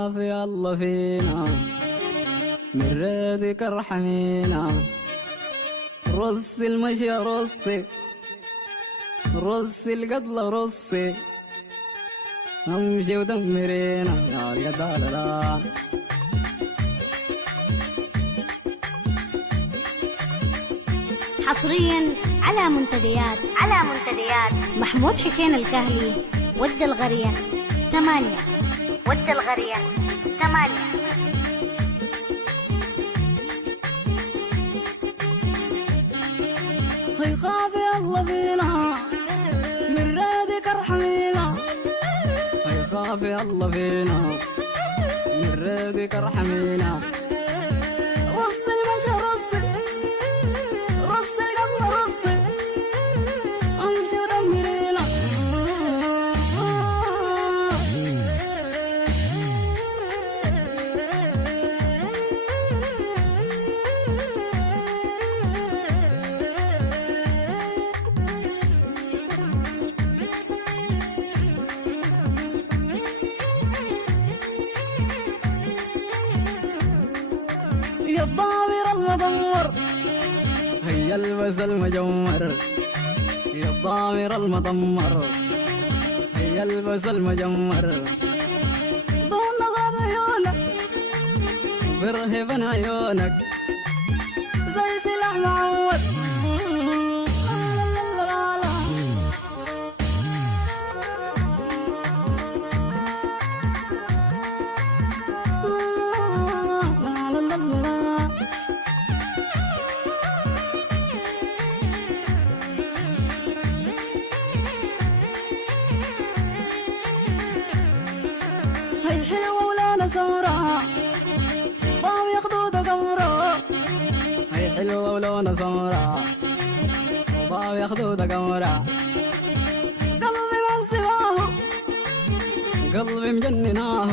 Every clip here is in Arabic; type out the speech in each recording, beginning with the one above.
يخاف يلا فينا من ريدك ارحمينا. رصي المشي رصي رصي القتل رصي امشي ودمرينا يا القتال لا. حصريا على منتديات محمود حسين الكهلي ود الغرية 8 ود الغرية 8. يخاف يلا فينا من ريدك ارحمينا. يخاف يلا فينا من ريدك ارحمينا. رصي المشي رصي رصي القتل رصي امشي ودمرينا. يا الضامر المدمر هيا البس المجمر. يا الضامر المدمر هيا البس المجمر. ضل غاب عيونك برهبن عيونك زي سلاح معود. هي حلوة ولا سمراء ضاوي خدودة قمراء. هي حلوة ولونها سمراء ضاوي خدودة قمراء. قلبي معذباه قلبي مجنناه.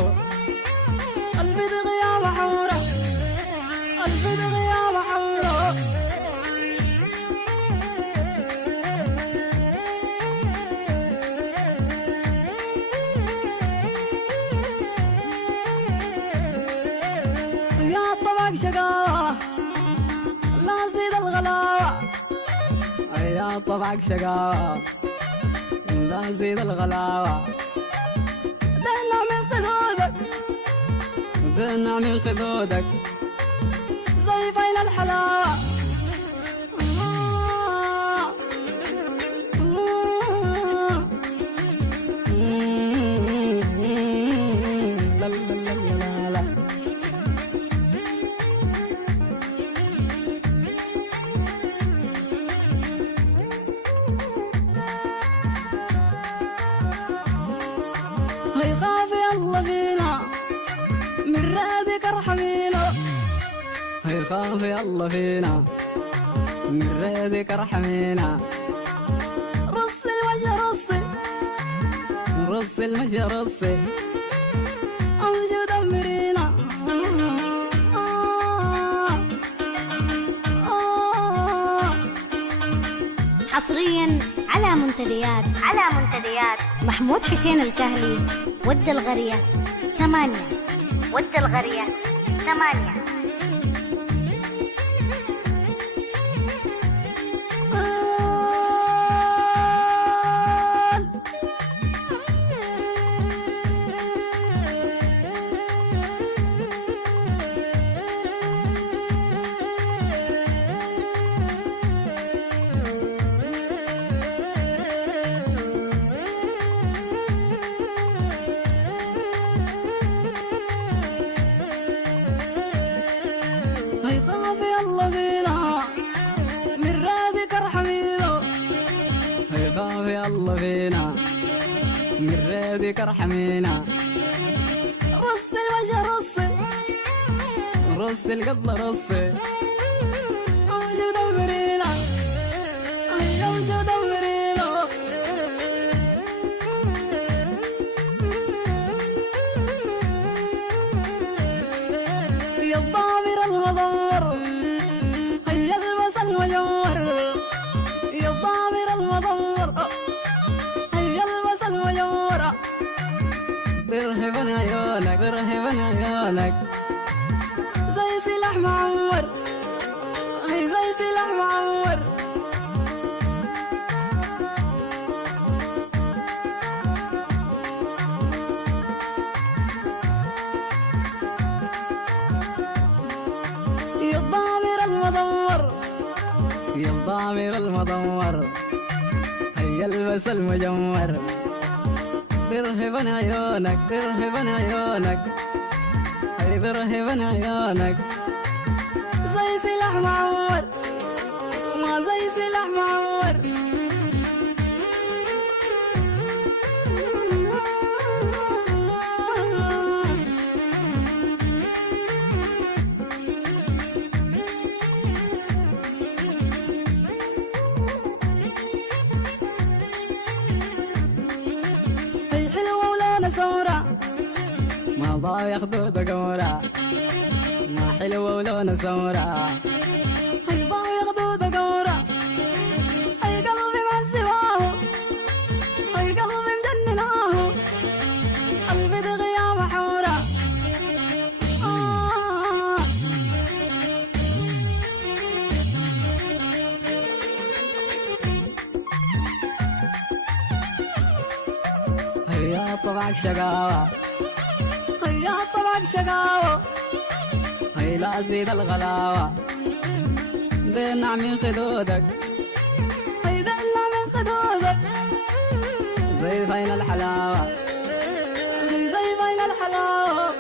قلبي دي غيابة حمراء قلبي دي غيابة حمراء. يا طبعك شقاوة لا زيد الغلاوة. يا طبعك شقاوة لا زيد الغلاوة. دهنا من خدودك دهنا من خدودك زي فين الحلاوة. لا لا لا لا لا. يخاف يلا فينا من ريدك ارحمينا. يخاف يلا فينا من ريدك ارحمينا. رصي المشي رصي رصي المشي رصي امشي ودمرينا. حصريا على منتديات محمود حسين الكهلي ود الغرية 8 ود الغرية 8. يخاف يلا فينا من ريدك ارحمينا. يخاف يلا فينا من ريدك ارحمينا. رصي المشي رصي رصي القتل رصي امشي ودمرينا. امشي ودمرينا. يا الضامر المدمر هيا البس المجمر. يا الضامر المدمر هيا البس المجمر. برهبن عيونك برهبن عيونك زي سلاح معور هي زي سلاح معور يا الضامر المدور يا الضامر المدور هيا البس المجمر برهبن عيونك برهبن عيونك هي برهبن عيونك زي سلاح معور ما زي سلاح معور هي حلوة ولونها سمرة ما ضايع خدودها قمرة ما حلوة ولونها سمرة هي ضايع خدودها قمرة هي قلبي معذباه هي قلبي مجنناه قلبي ده غيامة حمرة هيا طبعك شقاوة هيا طبعك شقاوة هي لا زيد الغلاوة دلع من خدودك هي دلع من خدودك زي بين الحلاوة هي زي بين الحلاوة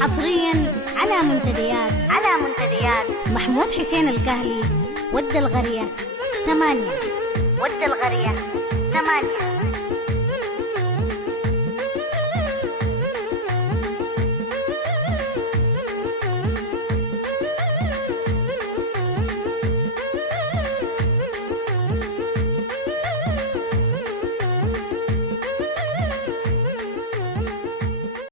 حصريا على منتديات محمود حسين الكهلي ود الغرية 8 ود الغرية 8